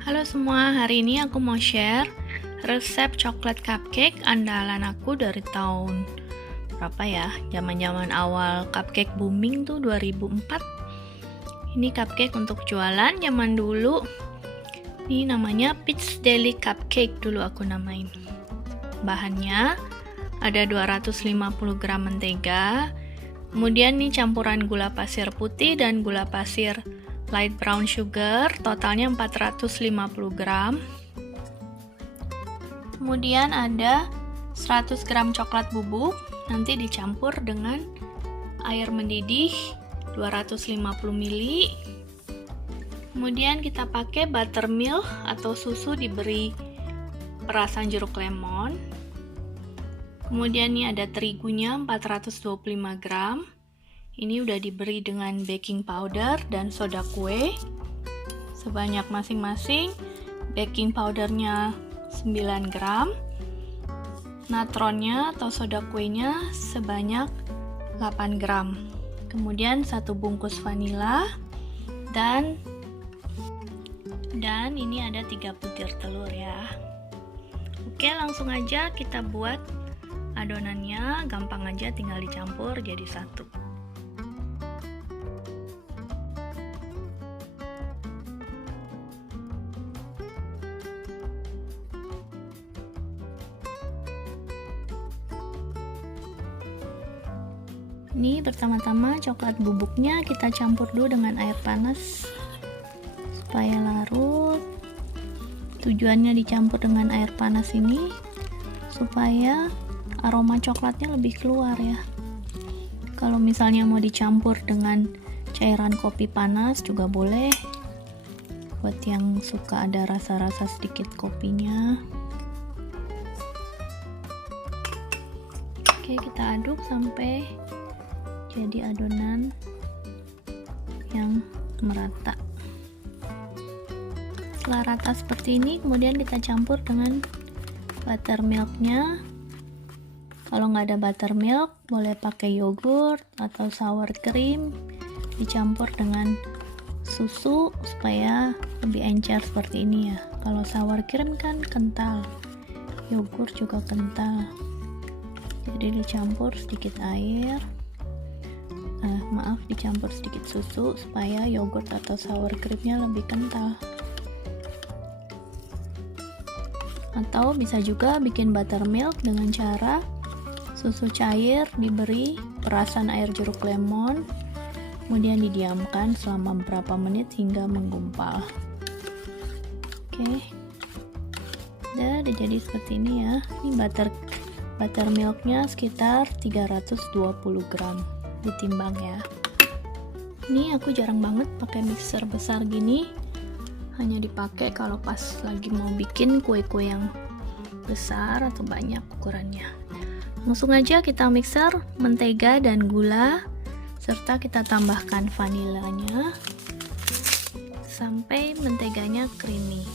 Halo semua, hari ini aku mau share resep coklat cupcake andalan aku dari tahun berapa ya? Zaman-zaman awal cupcake booming tuh 2004. Ini cupcake untuk jualan zaman dulu. Ini namanya Peach Deli Cupcake dulu aku namain. Bahannya ada 250 gram mentega. Kemudian nih campuran gula pasir putih dan gula pasir light brown sugar, totalnya 450 gram. Kemudian ada 100 gram coklat bubuk, nanti dicampur dengan air mendidih 250 ml. Kemudian kita pakai buttermilk atau susu diberi perasan jeruk lemon. Kemudian ini ada terigunya 425 gram. Ini udah diberi dengan baking powder dan soda kue sebanyak masing-masing. Baking powdernya 9 gram, natronnya atau soda kuenya sebanyak 8 gram. Kemudian 1 bungkus vanila dan ini ada 3 butir telur ya. Oke, langsung aja kita buat adonannya. Gampang aja, tinggal dicampur jadi satu. Ini pertama-tama coklat bubuknya kita campur dulu dengan air panas supaya larut. Tujuannya dicampur dengan air panas ini supaya aroma coklatnya lebih keluar ya. Kalau misalnya mau dicampur dengan cairan kopi panas juga boleh, buat yang suka ada rasa-rasa sedikit kopinya. Oke, kita aduk sampai jadi adonan yang merata. Setelah rata seperti ini, kemudian kita campur dengan buttermilknya. Kalau nggak ada buttermilk, boleh pakai yogurt atau sour cream dicampur dengan susu supaya lebih encer seperti ini ya. Kalau sour cream kan kental, yogurt juga kental, jadi dicampur sedikit air. Dicampur sedikit susu supaya yogurt atau sour creamnya lebih kental. Atau bisa juga bikin buttermilk dengan cara susu cair diberi perasan air jeruk lemon, kemudian didiamkan selama beberapa menit hingga menggumpal. Oke, udah jadi seperti ini ya. Ini buttermilknya sekitar 320 gram, ditimbang ya. Ini aku jarang banget pakai mixer besar gini, hanya dipakai kalau pas lagi mau bikin kue-kue yang besar atau banyak ukurannya. Langsung aja kita mixer mentega dan gula, serta kita tambahkan vanilanya sampai menteganya creamy.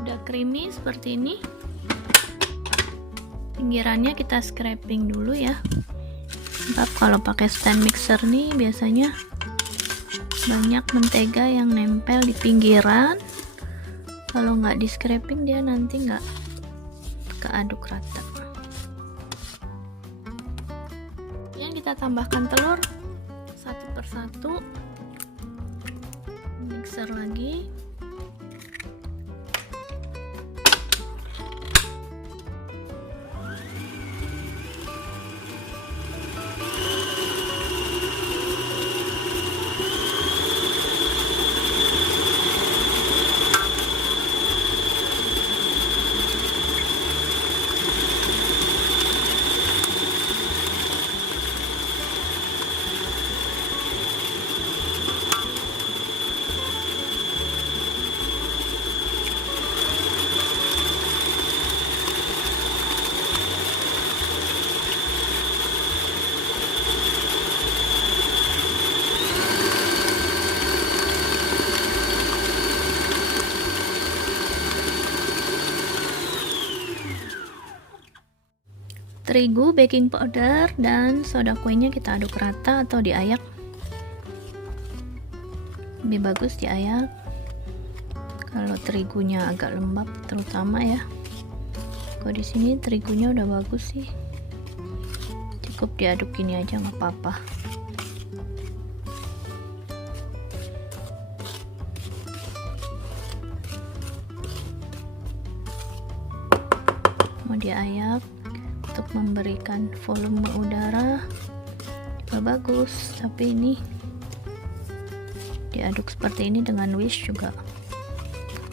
Udah creamy seperti ini, pinggirannya kita scraping dulu ya. Sebab kalau pakai stand mixer nih biasanya banyak mentega yang nempel di pinggiran. Kalau nggak di scraping dia nanti nggak keaduk rata. Kemudian kita tambahkan telur satu persatu, mixer lagi. terigu, baking powder, dan soda kuenya kita aduk rata atau diayak. Lebih bagus diayak kalau terigunya agak lembab, terutama ya. Kalau di sini terigunya udah bagus sih, cukup diaduk gini aja nggak apa-apa. Mau diayak untuk memberikan volume udara juga bagus, tapi ini diaduk seperti ini dengan whisk juga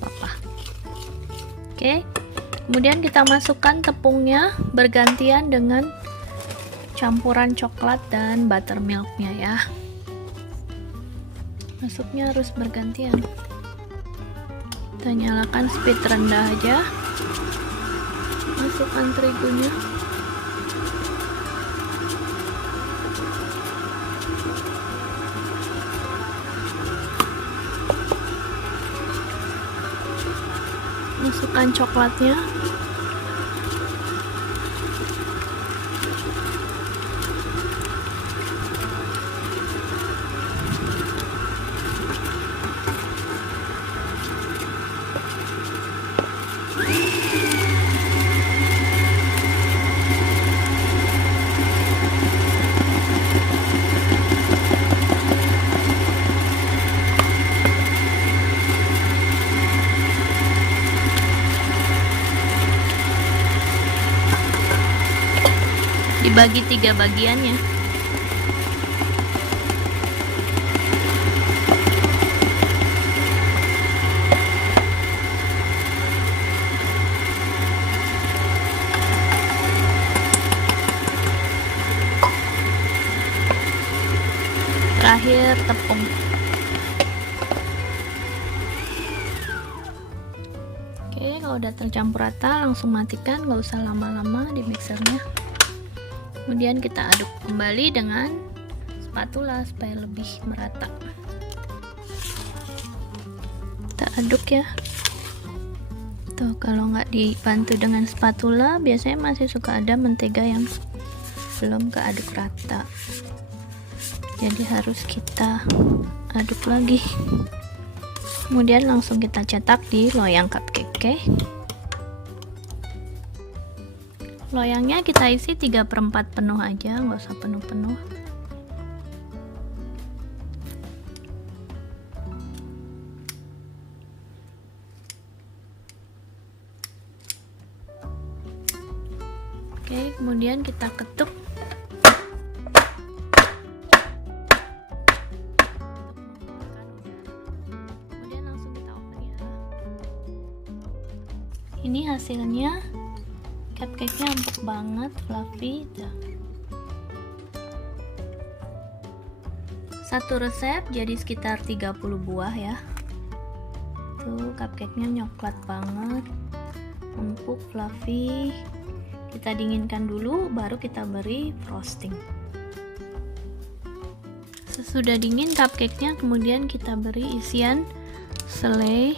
apa-apa. Oke, kemudian kita masukkan tepungnya bergantian dengan campuran coklat dan buttermilknya ya. Masuknya harus bergantian. Kita nyalakan speed rendah aja. Masukkan terigunya. Masukkan coklatnya. Dibagi 3 bagiannya. Terakhir tepung. Oke, kalau udah tercampur rata langsung matikan, nggak usah lama-lama di mixernya. Kemudian kita aduk kembali dengan spatula supaya lebih merata. Kita aduk ya. Tuh, kalau nggak dibantu dengan spatula biasanya masih suka ada mentega yang belum keaduk rata. Jadi harus kita aduk lagi. Kemudian langsung kita cetak di loyang cupcake. Loyangnya kita isi 3/4 penuh aja, nggak usah penuh-penuh. Oke, kemudian kita ketuk. Kemudian langsung kita oven ya. Ini hasilnya. Cupcake-nya empuk banget, fluffy. Satu resep jadi sekitar 30 buah ya. Tuh, cupcake-nya coklat banget, empuk, fluffy. Kita dinginkan dulu, baru kita beri frosting. Sesudah dingin cupcake-nya, kemudian kita beri isian selai.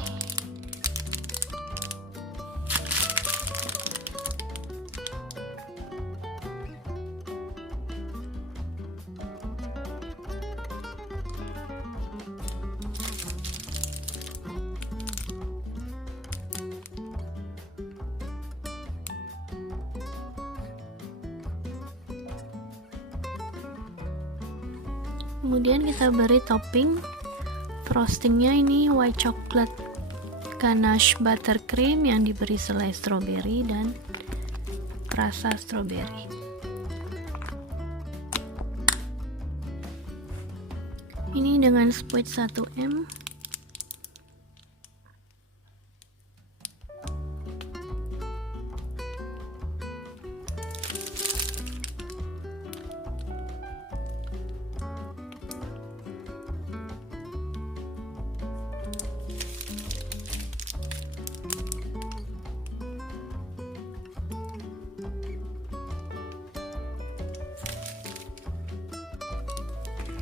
Kemudian kita beri topping frostingnya, ini white chocolate ganache buttercream yang diberi selai strawberry dan rasa strawberry. Ini dengan squid 1 M.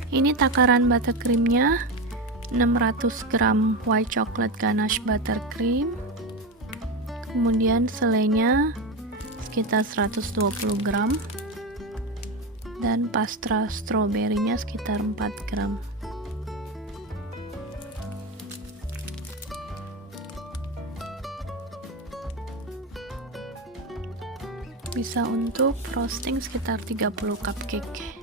Ini takaran buttercreamnya 600 gram white chocolate ganache buttercream, kemudian selainya sekitar 120 gram dan pastra stroberinya sekitar 4 gram. Bisa untuk frosting sekitar 30 cupcake.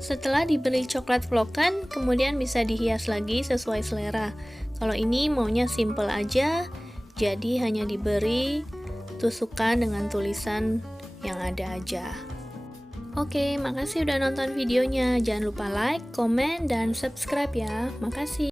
Setelah diberi coklat flokan, kemudian bisa dihias lagi sesuai selera. Kalau ini maunya simple aja, jadi hanya diberi tusukan dengan tulisan yang ada aja. Oke, makasih udah nonton videonya. Jangan lupa like, komen, dan subscribe ya. Makasih.